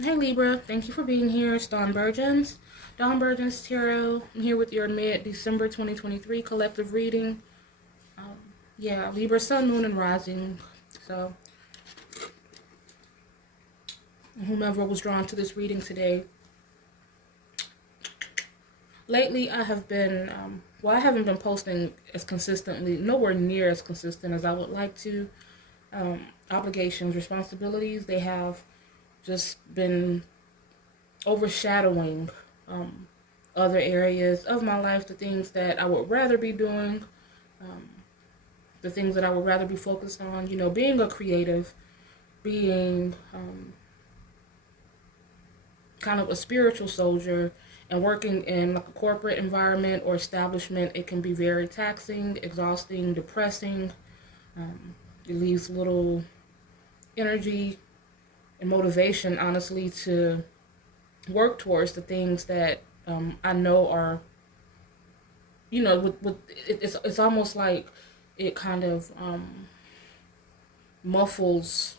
Hey Libra, thank you for being here. It's Dawn Burgins. Dawn Burgins Tarot. I'm here with your mid-December 2023 collective reading. Um, yeah, Libra, Sun, Moon, and Rising. So, whomever was drawn to this reading today. Lately, I have been, I haven't been posting as consistently, nowhere near as consistent as I would like to. Obligations, responsibilities, they have just been overshadowing um, other areas of my life, the things that I would rather be doing, um, the things that I would rather be focused on. You know, being a creative, being kind of a spiritual soldier, and working in like a corporate environment or establishment, it can be very taxing, exhausting, depressing. It leaves little energy and motivation, honestly, to work towards the things that I know are, it's almost like it kind of muffles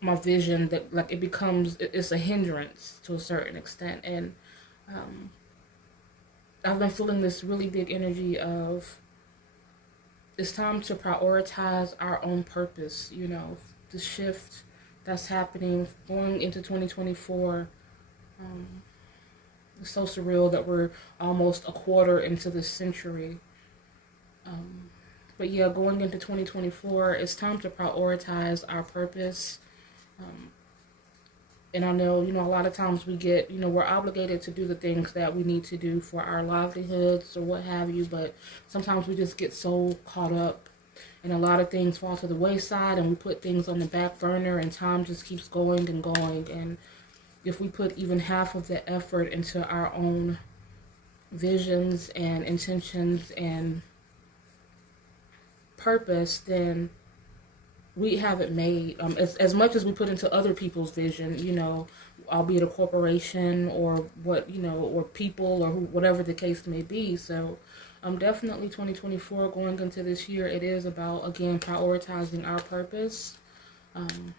my vision, that like it becomes, it's a hindrance to a certain extent. And um, I've been feeling this really big energy of it's time to prioritize our own purpose. You know, the shift that's happening going into 2024. um, it's so surreal that we're almost a quarter into this century. um, but yeah, going into 2024, it's time to prioritize our purpose. um, And I know, a lot of times we get, we're obligated to do the things that we need to do for our livelihoods or what have you, but sometimes we just get so caught up and a lot of things fall to the wayside and we put things on the back burner and time just keeps going and going. And if we put even half of the effort into our own visions and intentions and purpose, then we have it made. As much as we put into other people's vision, albeit a corporation or or people or whatever the case may be. So, definitely 2024 going into this year, it is about, again, prioritizing our purpose. Um,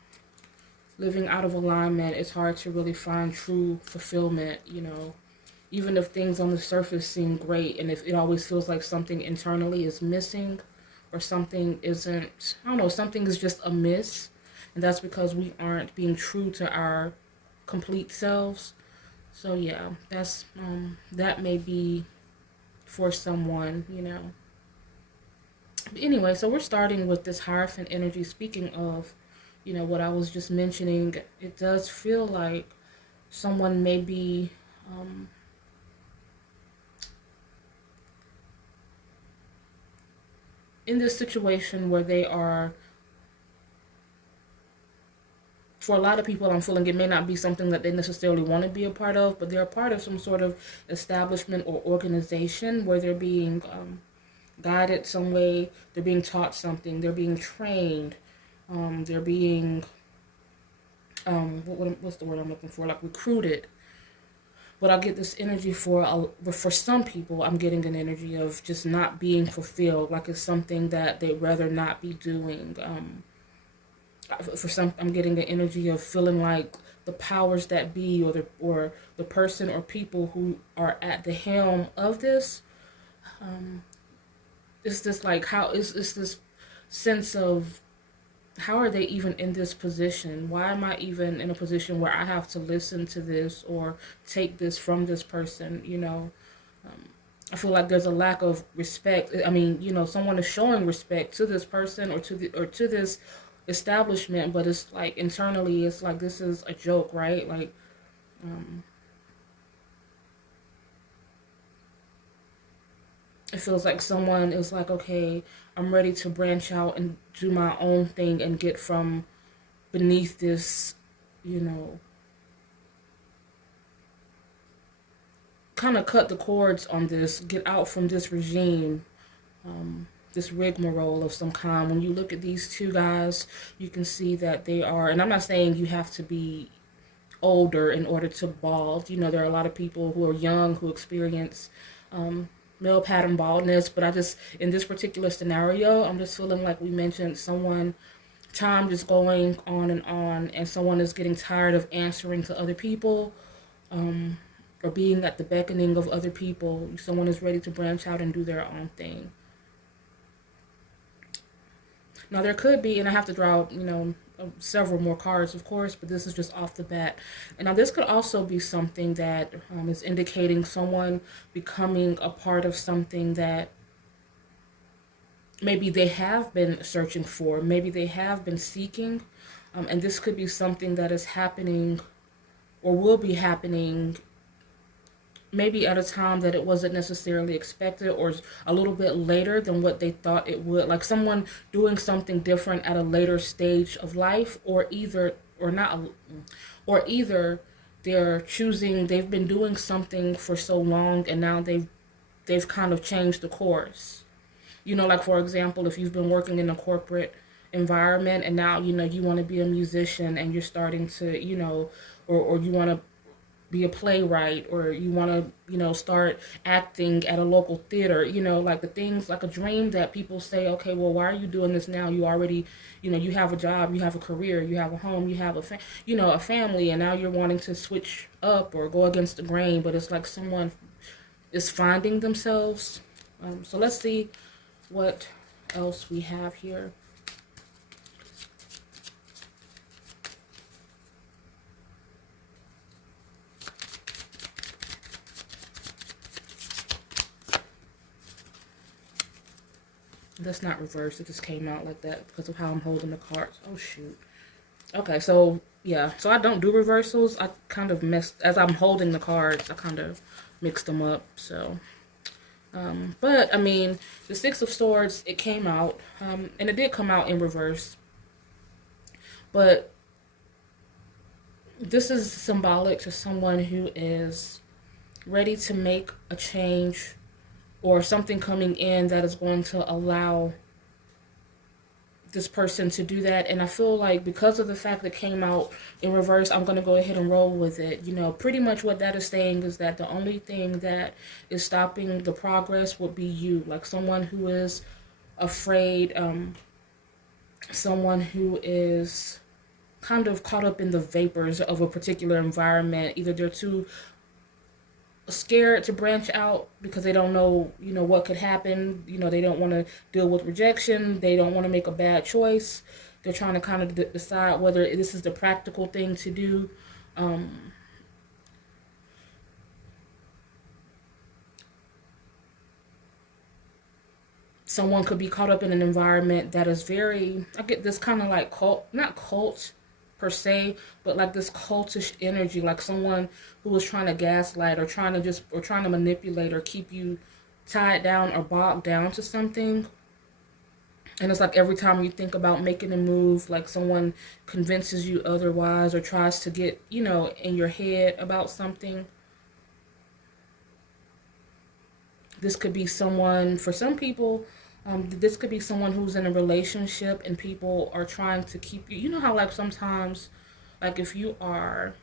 Living out of alignment, it's hard to really find true fulfillment, even if things on the surface seem great and if it always feels like something internally is missing or something isn't, I don't know, something is just amiss. And that's because we aren't being true to our complete selves. So yeah, that may be for someone. But anyway, so we're starting with this Hierophant energy. Speaking of, what I was just mentioning, it does feel like someone may be um, in this situation where they are, for a lot of people, I'm feeling it may not be something that they necessarily want to be a part of, but they're a part of some sort of establishment or organization where they're being guided some way, they're being taught something, they're being trained, they're being, what's the word I'm looking for? Like recruited. But I get this energy for some people, I'm getting an energy of just not being fulfilled, like it's something that they'd rather not be doing. For some, I'm getting an energy of feeling like the powers that be, or the person or people who are at the helm of this, um, it's this like how is this sense of how are they even in this position? Why am I even in a position where I have to listen to this or take this from this person? Um, I feel like there's a lack of respect. I mean, someone is showing respect to this person or to this establishment, but it's like internally, it's like this is a joke, right? Like, um, it feels like someone is like, okay, I'm ready to branch out and do my own thing and get from beneath this, you know, kind of cut the cords on this, get out from this regime, this rigmarole of some kind. When you look at these two guys, you can see that they are, and I'm not saying you have to be older in order to bald. There are a lot of people who are young who experience male pattern baldness, but I just, in this particular scenario, I'm just feeling like we mentioned someone time just going on, and someone is getting tired of answering to other people, or being at the beckoning of other people. Someone is ready to branch out and do their own thing. Now there could be, and I have to draw, several more cards, of course, but this is just off the bat. And now this could also be something that is indicating someone becoming a part of something that maybe they have been searching for, maybe they have been seeking, and this could be something that is happening or will be happening maybe at a time that it wasn't necessarily expected, or a little bit later than what they thought it would. Like someone doing something different at a later stage of life, or either they've been doing something for so long, and now they've kind of changed the course. Like for example, if you've been working in a corporate environment, and now you want to be a musician, and you're starting to or you want to be a playwright, or you want to start acting at a local theater, like the things, like a dream that people say, okay, well, why are you doing this now? You already, you have a job, you have a career, you have a home, you have a family, and now you're wanting to switch up or go against the grain. But it's like someone is finding themselves. So let's see what else we have here. That's not reversed. It just came out like that because of how I'm holding the cards. Oh, shoot. Okay, so, yeah. So I don't do reversals. I kind of as I'm holding the cards, I kind of mixed them up. So, but, I mean, the Six of Swords, it came out. And it did come out in reverse. But this is symbolic to someone who is ready to make a change, or something coming in that is going to allow this person to do that. And I feel like because of the fact that it came out in reverse, I'm going to go ahead and roll with it. Pretty much what that is saying is that the only thing that is stopping the progress would be you. Like someone who is afraid, someone who is kind of caught up in the vapors of a particular environment. Either they're too scared to branch out because they don't know, what could happen. They don't want to deal with rejection. They don't want to make a bad choice. They're trying to kind of decide whether this is the practical thing to do. Someone could be caught up in an environment that is very, I get this kind of like not cult per se, but like this cultish energy, like someone who was trying to gaslight, or trying to manipulate, or keep you tied down or bogged down to something. And it's like every time you think about making a move, like someone convinces you otherwise, or tries to get, in your head about something. This could be someone, for some people, this could be someone who's in a relationship and people are trying to keep you. You know how like sometimes, like if you are,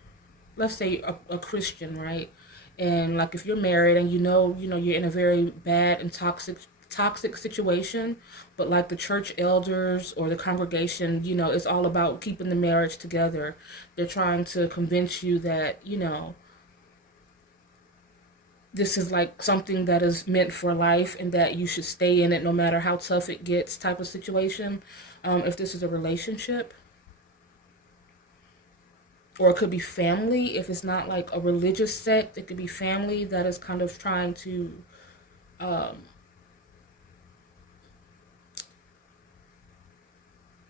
let's say a Christian, right? And like if you're married and you're in a very bad and toxic situation, but like the church elders or the congregation, it's all about keeping the marriage together. They're trying to convince you that, this is like something that is meant for life, and that you should stay in it no matter how tough it gets, type of situation. If this is a relationship, or it could be family. If it's not like a religious sect, it could be family that is kind of trying to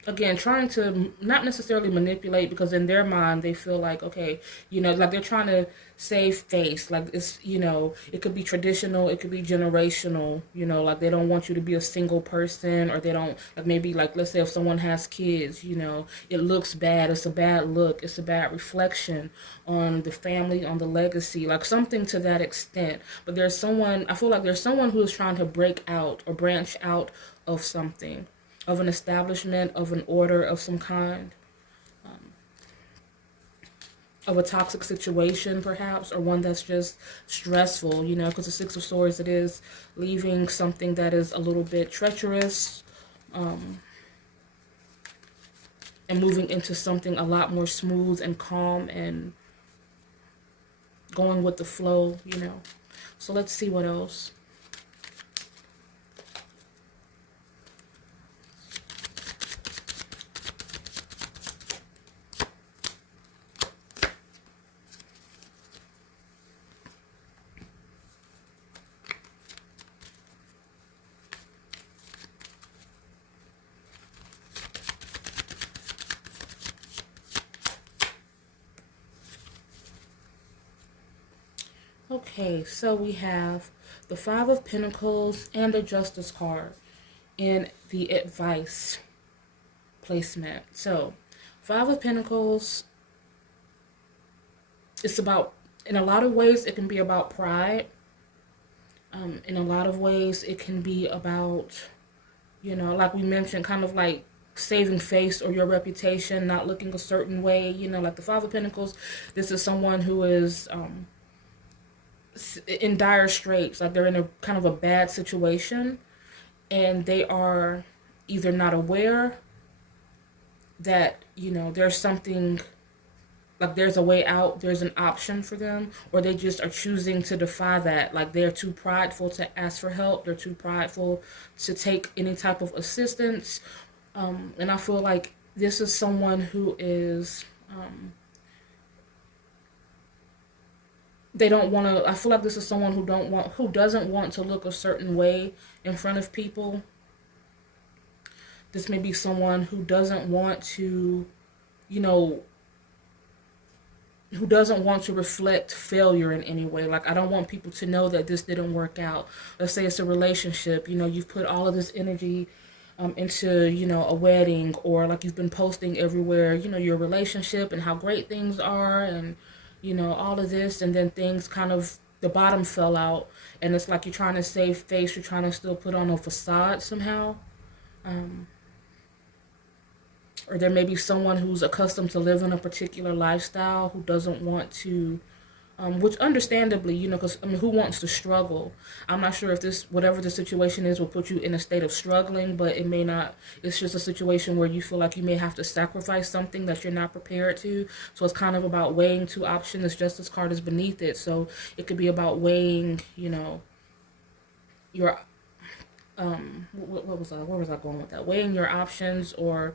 again, trying to not necessarily manipulate, because in their mind they feel like, okay, like they're trying to save face. Like it's, it could be traditional, it could be generational, like they don't want you to be a single person, or they don't, like maybe like, let's say if someone has kids, it looks bad, it's a bad look, it's a bad reflection on the family, on the legacy, like something to that extent. But I feel like there's someone who is trying to break out or branch out of something, of an establishment, of an order of some kind, of a toxic situation perhaps, or one that's just stressful, because the Six of Swords, it is leaving something that is a little bit treacherous, and moving into something a lot more smooth and calm and going with the flow, you know. So let's see what else. Okay, so we have the Five of Pentacles and the Justice card in the advice placement. So, Five of Pentacles, it's about, in a lot of ways, it can be about pride. In a lot of ways, it can be about, you know, like we mentioned, kind of like saving face or your reputation, not looking a certain way. You know, like the Five of Pentacles, this is someone who is in dire straits, like they're in a kind of a bad situation, and they are either not aware that, you know, there's something, like there's a way out, there's an option for them, or they just are choosing to defy that. Like they're too prideful to ask for help, they're too prideful to take any type of assistance. And I feel like this is someone who is they don't want to, I feel like this is someone who doesn't want to look a certain way in front of people. This may be someone who doesn't want to, you know, who doesn't want to reflect failure in any way. Like, I don't want people to know that this didn't work out. Let's say it's a relationship, you know, you've put all of this energy into, you know, a wedding, or like you've been posting everywhere, you know, your relationship and how great things are, and, you know, all of this, and then things kind of, the bottom fell out, and it's like you're trying to save face, you're trying to still put on a facade somehow. Or there may be someone who's accustomed to living a particular lifestyle who doesn't want to, which understandably, you know, because, I mean, who wants to struggle? I'm not sure if this, whatever the situation is, will put you in a state of struggling, but it may not. It's just a situation where you feel like you may have to sacrifice something that you're not prepared to. So it's kind of about weighing two options. This Justice card is beneath it. So it could be about weighing, you know, your, where was I going with that? Weighing your options, or,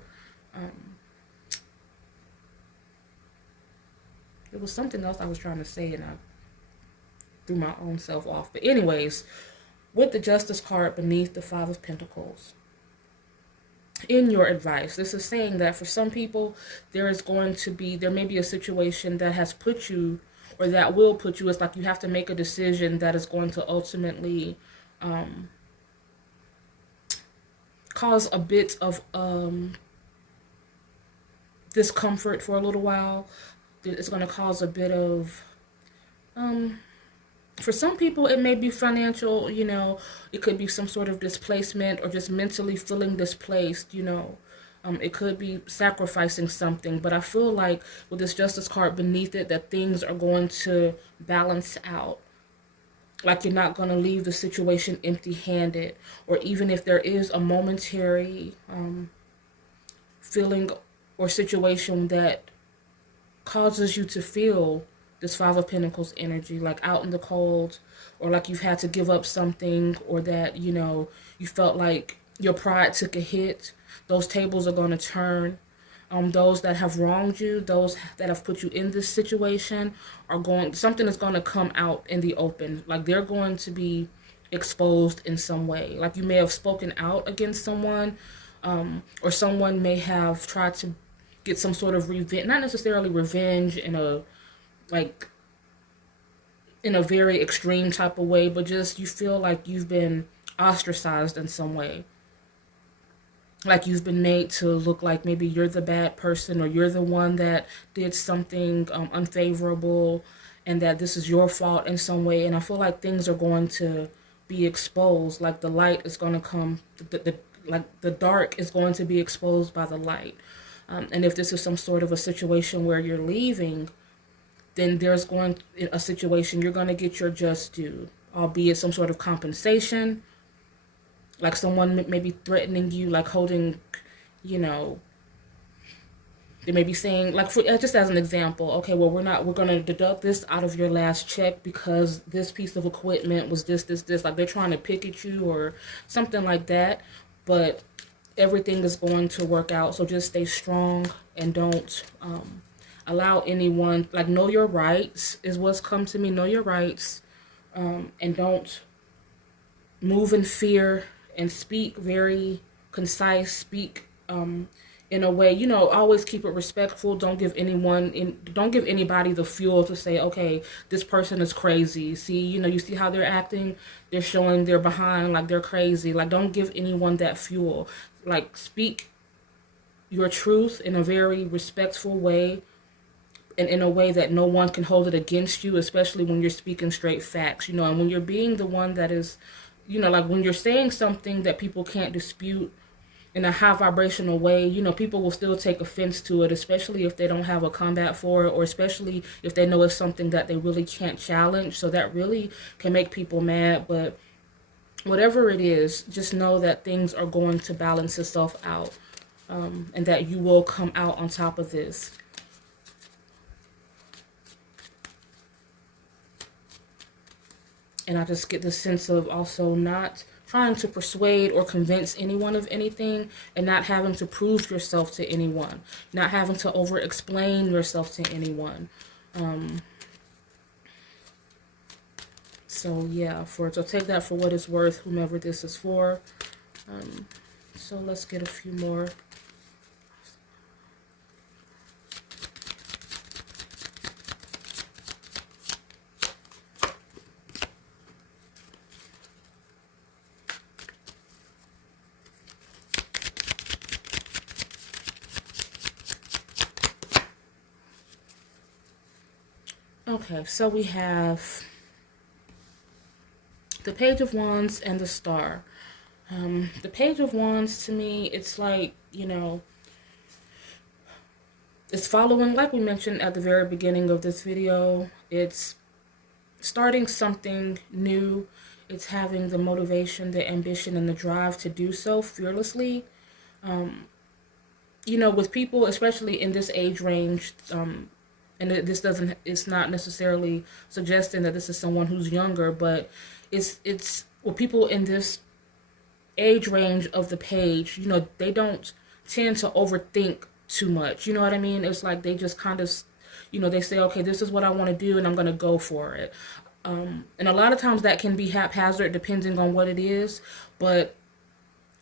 it was something else I was trying to say, and I threw my own self off. But anyways, with the Justice card beneath the Five of Pentacles, in your advice, this is saying that for some people, there may be a situation that has put you, or that will put you, it's like you have to make a decision that is going to ultimately cause a bit of discomfort for a little while. It's going to cause a bit of, for some people, it may be financial, you know, it could be some sort of displacement, or just mentally feeling displaced, you know. It could be sacrificing something, but I feel like with this Justice card beneath it, that things are going to balance out. Like, you're not going to leave the situation empty-handed, or even if there is a momentary feeling or situation that causes you to feel this Five of Pentacles energy, like out in the cold, or like you've had to give up something, or that, you know, you felt like your pride took a hit. Those tables are going to turn. Those that have wronged you, those that have put you in this situation, something is going to come out in the open. Like, they're going to be exposed in some way. Like, you may have spoken out against someone, or someone may have tried to get some sort of revenge, not necessarily revenge in a very extreme type of way, but just you feel like you've been ostracized in some way. Like, you've been made to look like maybe you're the bad person, or you're the one that did something unfavorable, and that this is your fault in some way. And I feel like things are going to be exposed. Like, the light is going to come, the dark is going to be exposed by the light. And if this is some sort of a situation where you're leaving, then there's a situation you're going to get your just due, albeit some sort of compensation. Like, someone maybe threatening you, like holding, you know, They may be saying, like, for just as an example, okay, well, we're going to deduct this out of your last check because this piece of equipment was this. Like, they're trying to pick at you or something like that. But everything is going to work out. So just stay strong and don't allow anyone, like, know your rights is what's come to me. Know your rights, and don't move in fear, and speak very concise. Speak in a way, you know, always keep it respectful. Don't give anybody the fuel to say, okay, this person is crazy. See, you know, you see how they're acting, they're showing they're behind, like they're crazy. Like, don't give anyone that fuel. Like, speak your truth in a very respectful way, and in a way that no one can hold it against you, especially when you're speaking straight facts, you know, and when you're being the one that is, you know, like when you're saying something that people can't dispute in a high vibrational way, you know, people will still take offense to it, especially if they don't have a combat for it, or especially if they know it's something that they really can't challenge. So that really can make people mad. But whatever it is, just know that things are going to balance itself out, and that you will come out on top of this. And I just get the sense of also not trying to persuade or convince anyone of anything, and not having to prove yourself to anyone, not having to over explain yourself to anyone. So yeah, so take that for what it's worth, whomever this is for. So let's get a few more. Okay, so we have the Page of Wands and the Star. The Page of Wands, to me, it's like, you know, it's following, like we mentioned at the very beginning of this video, it's starting something new. It's having the motivation, the ambition, and the drive to do so fearlessly. You know, with people, especially in this age range, and it's not necessarily suggesting that this is someone who's younger, but it's with people in this age range of the page, you know, they don't tend to overthink too much. You know what I mean? It's like they just kind of, you know, they say, okay, this is what I want to do, and I'm going to go for it. And a lot of times that can be haphazard depending on what it is, but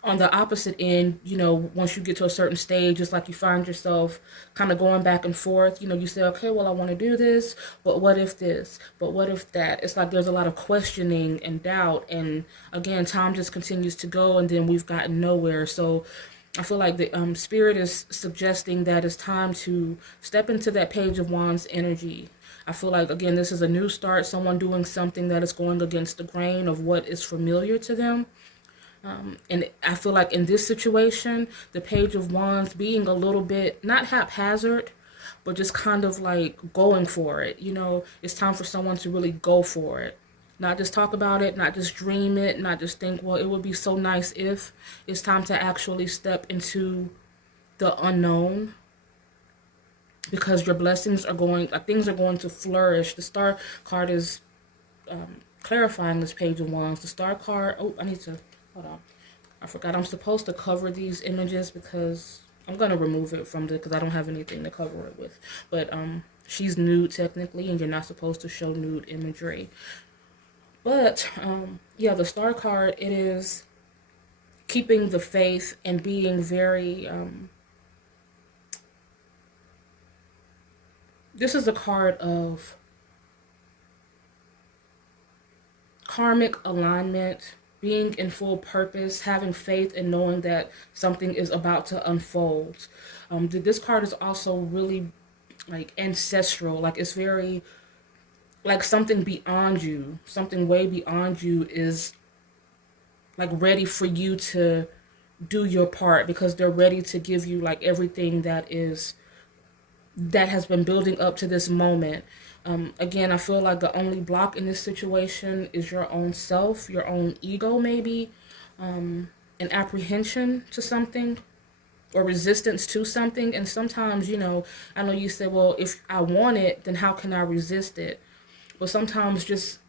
on the opposite end, you know, once you get to a certain stage, it's like you find yourself kind of going back and forth. You know, you say, okay, well, I want to do this, but what if this? But what if that? It's like there's a lot of questioning and doubt. And again, time just continues to go, and then we've gotten nowhere. So I feel like the Spirit is suggesting that it's time to step into that Page of Wands energy. I feel like, again, this is a new start, someone doing something that is going against the grain of what is familiar to them. And I feel like in this situation, the Page of Wands being a little bit, not haphazard, but just kind of like going for it. You know, it's time for someone to really go for it. Not just talk about it, not just dream it, not just think, well, it would be so nice if. It's time to actually step into the unknown, because your blessings are going, things are going to flourish. The Star card is clarifying this Page of Wands. The Star card, oh, I need to, hold on. I forgot I'm supposed to cover these images because I'm going to remove it from because I don't have anything to cover it with. But she's nude technically, and you're not supposed to show nude imagery. But yeah, the Star card, it is keeping the faith and being very this is a card of karmic alignment, being in full purpose, having faith and knowing that something is about to unfold. This card is also really like ancestral, like it's very like something beyond you, something way beyond you is like ready for you to do your part, because they're ready to give you like everything that has been building up to this moment. Again, I feel like the only block in this situation is your own self, your own ego maybe, an apprehension to something. or resistance to something. And sometimes, I know you said, well, if I want it, then how can I resist it? Well, sometimes just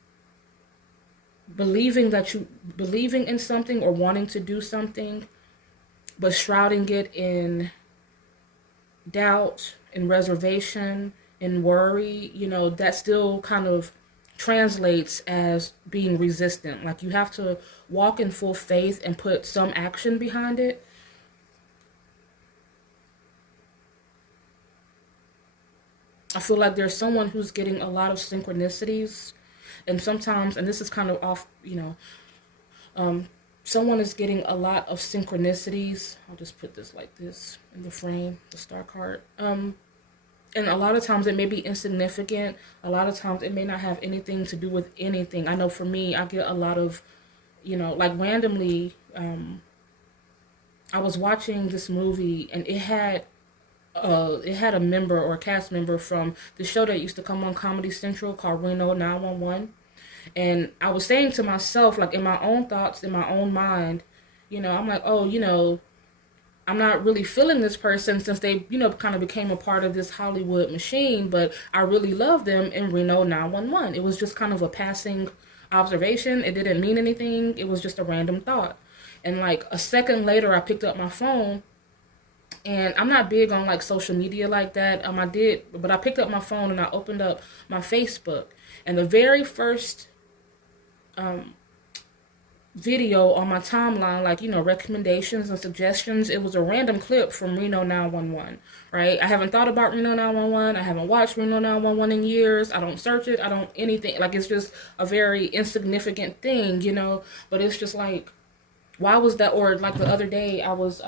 believing in something or wanting to do something, but shrouding it in doubt, in reservation, in worry, that still kind of translates as being resistant. Like, you have to walk in full faith and put some action behind it. I feel like there's someone who's getting a lot of synchronicities, and sometimes, and this is kind of off, someone is getting a lot of synchronicities. I'll just put this like this in the frame, the star card. And a lot of times it may be insignificant. A lot of times it may not have anything to do with anything. I know for me, I get a lot of, like randomly, I was watching this movie, and it had a member or a cast member from the show that used to come on Comedy Central called Reno 911. And I was saying to myself, like in my own thoughts, in my own mind, I'm like, oh, I'm not really feeling this person since they, kind of became a part of this Hollywood machine, but I really love them in Reno 911. It was just kind of a passing observation. It didn't mean anything. It was just a random thought. And like a second later, I picked up my phone, and I'm not big on like social media like that. I did, but I picked up my phone and I opened up my Facebook, and the very first video on my timeline, like, recommendations and suggestions, it was a random clip from Reno 911, right? I haven't thought about Reno 911. I haven't watched Reno 911 in years. I don't search it. I don't anything. Like, it's just a very insignificant thing, but it's just like, why was that? Or like the other day, I was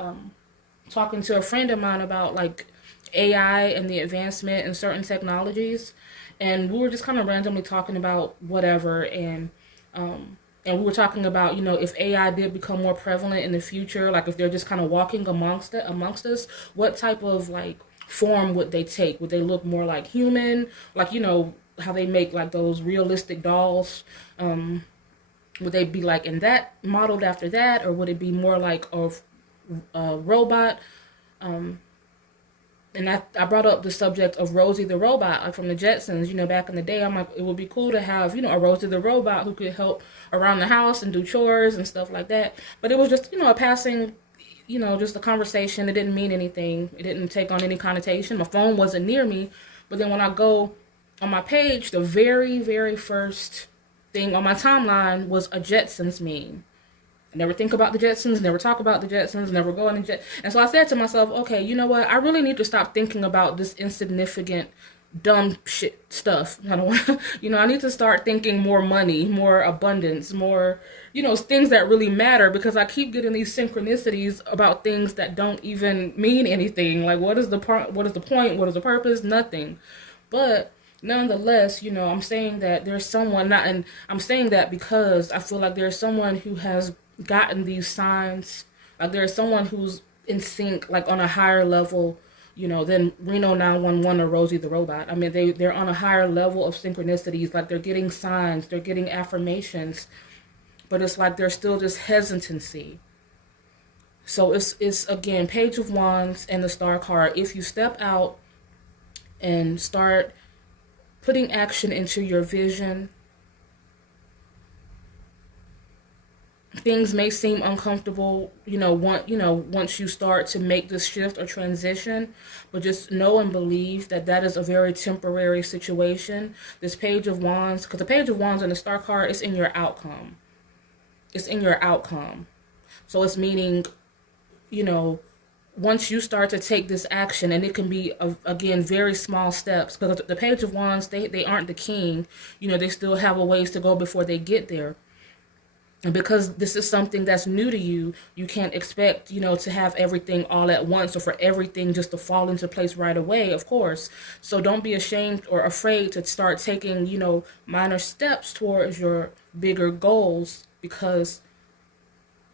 talking to a friend of mine about like AI and the advancement in certain technologies, and we were just kind of randomly talking about whatever, and we were talking about, if AI did become more prevalent in the future, like if they're just kind of walking amongst us, what type of like form would they take? Would they look more like human, like, how they make like those realistic dolls? Would they be like in that, modeled after that, or would it be more like a robot? And I brought up the subject of Rosie the robot, like from the Jetsons. Back in the day, I'm like, it would be cool to have, a Rosie the robot who could help around the house and do chores and stuff like that. But it was just, a passing, just a conversation. It didn't mean anything. It didn't take on any connotation. My phone wasn't near me. But then when I go on my page, the very, very first thing on my timeline was a Jetsons meme. Never think about the Jetsons, never talk about the Jetsons, never go on the Jetsons. And so I said to myself, okay, you know what? I really need to stop thinking about this insignificant, dumb shit stuff. I don't want, I need to start thinking more money, more abundance, more, things that really matter, because I keep getting these synchronicities about things that don't even mean anything. Like, what is the point? What is the purpose? Nothing. But nonetheless, I'm saying that there's someone, not, and I'm saying that because I feel like there's someone who has gotten these signs. Like, there's someone who's in sync, like on a higher level, than Reno 911 or Rosie the robot. I mean, they're on a higher level of synchronicities. Like, they're getting signs, they're getting affirmations, but it's like there's still this hesitancy. So it's again, Page of Wands and the Star card. If you step out and start putting action into your vision, things may seem uncomfortable, once you start to make this shift or transition, but just know and believe that that is a very temporary situation. This Page of Wands, because the Page of Wands and the Star card is in your outcome. It's in your outcome. So it's meaning, once you start to take this action, and it can be, again, very small steps, because the Page of Wands, they aren't the king. They still have a ways to go before they get there. And because this is something that's new to you, you can't expect, to have everything all at once, or for everything just to fall into place right away, of course. So don't be ashamed or afraid to start taking, minor steps towards your bigger goals, because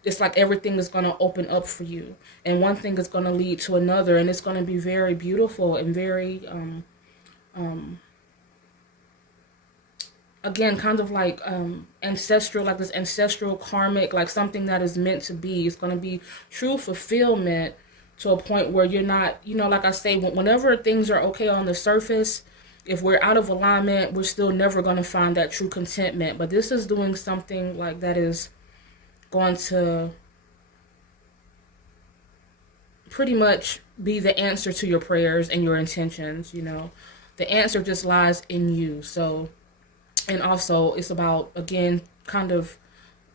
it's like everything is going to open up for you. And one thing is going to lead to another, and it's going to be very beautiful and very, again, kind of like ancestral, like this ancestral karmic, like something that is meant to be. It's going to be true fulfillment to a point where you're not, like I say, whenever things are okay on the surface, if we're out of alignment, we're still never going to find that true contentment. But this is doing something like that is going to pretty much be the answer to your prayers and your intentions. The answer just lies in you. So, and also it's about, again, kind of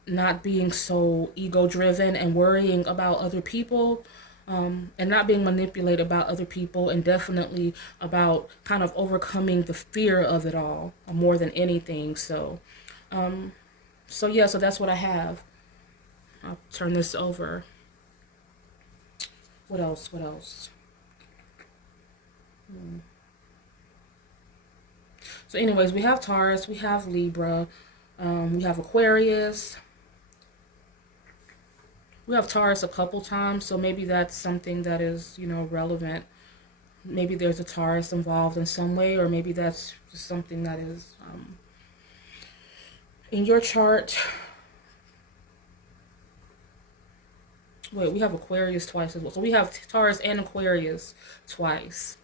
not being so ego driven and worrying about other people, and not being manipulated about other people, and definitely about kind of overcoming the fear of it all more than anything. So yeah, so that's what I have. I'll turn this over. What else? So anyways, we have Taurus, we have Libra, we have Aquarius. We have Taurus a couple times, so maybe that's something that is, relevant. Maybe there's a Taurus involved in some way, or maybe that's just something that is in your chart. Wait, we have Aquarius twice as well. So we have Taurus and Aquarius twice.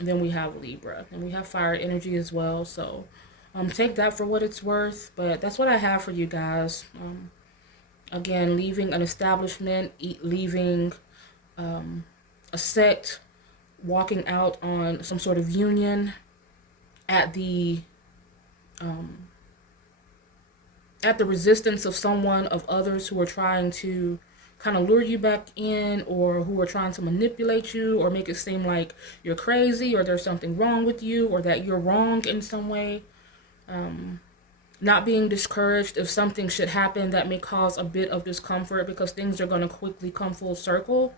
And then we have Libra. And we have fire energy as well. So take that for what it's worth. But that's what I have for you guys. Again, leaving an establishment, leaving a sect, walking out on some sort of union at the resistance of someone, of others who are trying to kind of lure you back in, or who are trying to manipulate you or make it seem like you're crazy, or there's something wrong with you, or that you're wrong in some way. Not being discouraged if something should happen that may cause a bit of discomfort, because things are going to quickly come full circle.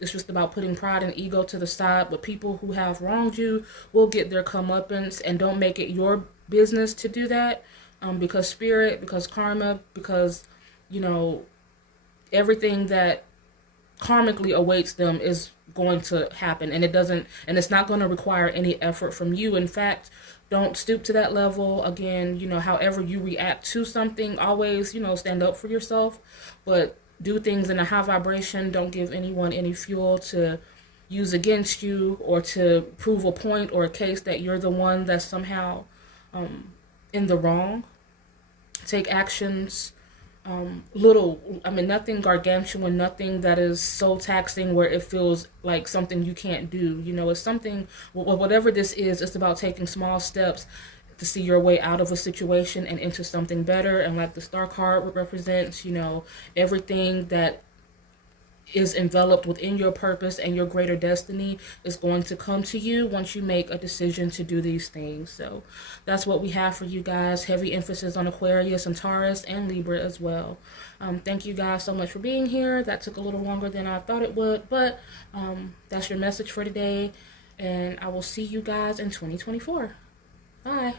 It's just about putting pride and ego to the side. But people who have wronged you will get their comeuppance, and don't make it your business to do that, because spirit, because karma, because, everything that karmically awaits them is going to happen, and it's not going to require any effort from you. In fact, don't stoop to that level. Again, however you react to something, always, stand up for yourself, but do things in a high vibration. Don't give anyone any fuel to use against you, or to prove a point or a case that you're the one that's somehow in the wrong. Take actions, nothing gargantuan, nothing that is so taxing where it feels like something you can't do. It's something, whatever this is, it's about taking small steps to see your way out of a situation and into something better. And like the star card represents, everything that is enveloped within your purpose and your greater destiny is going to come to you once you make a decision to do these things. So that's what we have for you guys. Heavy emphasis on Aquarius and Taurus and Libra as well. Thank you guys so much for being here. That took a little longer than I thought it would, but that's your message for today, and I will see you guys in 2024. Bye.